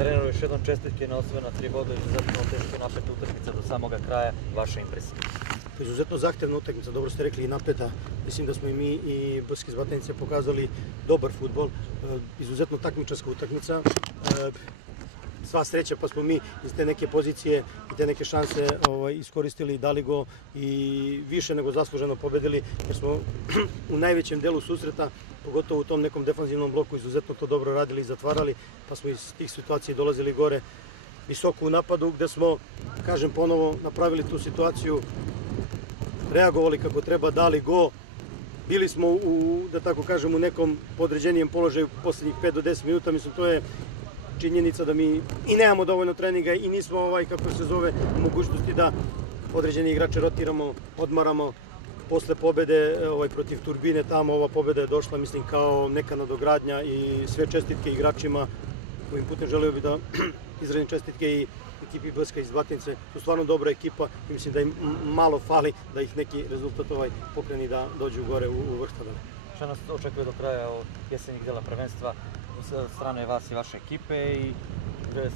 Treneru, još jednom čestitke na osvojena 3 boda, izuzetno teška i napeta utakmica do samoga kraja. Vaša impresija? Izuzetno zahtevna utakmica, dobro ste rekli, i napeta. Mislim da smo i mi i BSK iz Batajnice pokazali dobar fudbal, izuzetno takmičarska utakmica. Sva sreća pa smo mi iz te neke pozicije i te neke šanse iskoristili, dali go i više nego zasluženo pobedili, jer smo u najvećem delu susreta, pogotovo u tom nekom defanzivnom bloku, izuzetno to dobro radili i zatvarali, pa smo iz tih situacija dolazili gore visoko u napadu, gde smo, kažem ponovo, napravili tu situaciju, reagovali kako treba, dali go. Bili smo da tako kažem, u nekom podređenijem položaju poslednjih 5 do 10 minuta, mislim to je činjenica da mi i nemamo dovoljno treninga i nismo, kako se zove, u mogućnosti da određeni igrače rotiramo, odmaramo. Posle pobede protiv Turbine tamo, ova pobeda je došla, mislim, kao neka nadogradnja i sve čestitke igračima. Ovim putem želeo bih da izrazim čestitke i ekipi BSK iz Batajnice. To stvarno dobra ekipa i mislim da im malo fali da ih neki rezultat pokreni da dođu gore u vrh tabele. Šta nas očekuje do kraja jesenjih dela prvenstva od strane vas i vaše ekipe i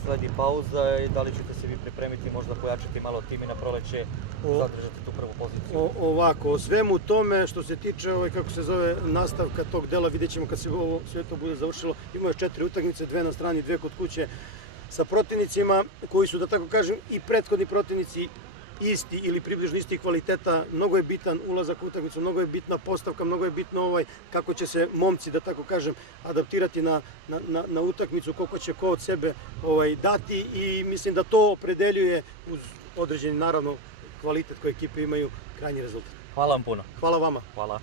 sledi pauza i da li ćete se vi pripremiti, možda pojačati malo tim i na proleće, zadržati tu prvu poziciju? Ovako, o svemu tome što se tiče, kako se zove, nastavka tog dela, vidjet ćemo kad se ovo sve to bude završilo. Imamo još 4 utakmice, 2 na strani, 2 kod kuće, sa protivnicima koji su, da tako kažem, i prethodni protivnici isti ili približno istih kvaliteta. Mnogo je bitan ulazak u utakmicu, mnogo je bitna postavka, mnogo je bitno kako će se momci, da tako kažem, adaptirati na utakmicu, koliko će ko od sebe dati i mislim da to opredeljuje uz određeni, naravno, kvalitet koji ekipe imaju, krajnji rezultat. Hvala vam puno. Hvala vama. Hvala.